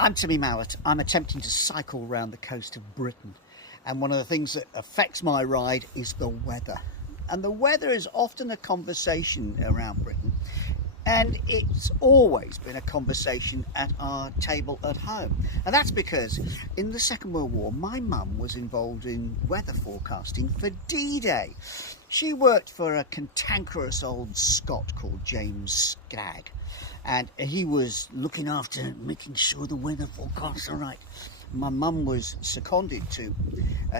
I'm Timmy Mallett. I'm attempting to cycle around the coast of Britain, and one of the things that affects my ride is the weather. And the weather is often a conversation around Britain, and it's always been a conversation at our table at home. And that's because in the Second World War, my mum was involved in weather forecasting for D-Day. She worked for a cantankerous old Scot called James Skagg, and he was looking after making sure the weather forecasts are right. My mum was seconded to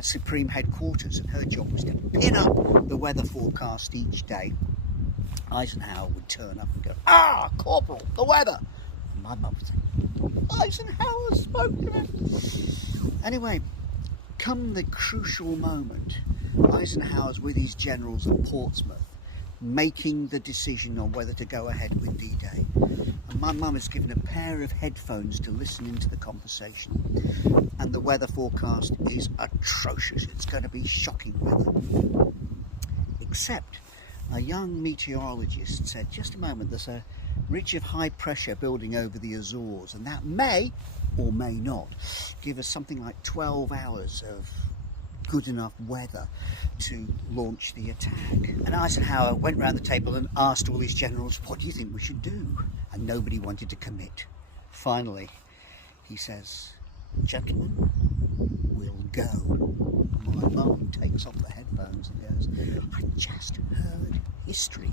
Supreme Headquarters, and her job was to pin up the weather forecast each day. Eisenhower would turn up and go, "Ah, Corporal, the weather!" And my mum would say, "Eisenhower spoke to me." Anyway, come the crucial moment, Eisenhower's with his generals at Portsmouth, making the decision on whether to go ahead with D-Day. And my mum is given a pair of headphones to listen into the conversation. And the weather forecast is atrocious. It's going to be shocking weather. Except a young meteorologist said, just a moment, there's a ridge of high pressure building over the Azores, and that may or may not give us something like 12 hours of good enough weather to launch the attack. And Eisenhower went round the table and asked all his generals, "What do you think we should do?" And nobody wanted to commit. Finally, he says, "Gentlemen, we'll go." My mum takes off the headphones and goes, "I just heard history."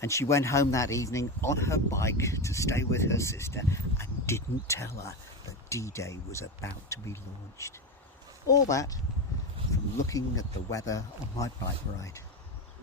And she went home that evening on her bike to stay with her sister and didn't tell her that D-Day was about to be launched. All that from looking at the weather on my bike ride.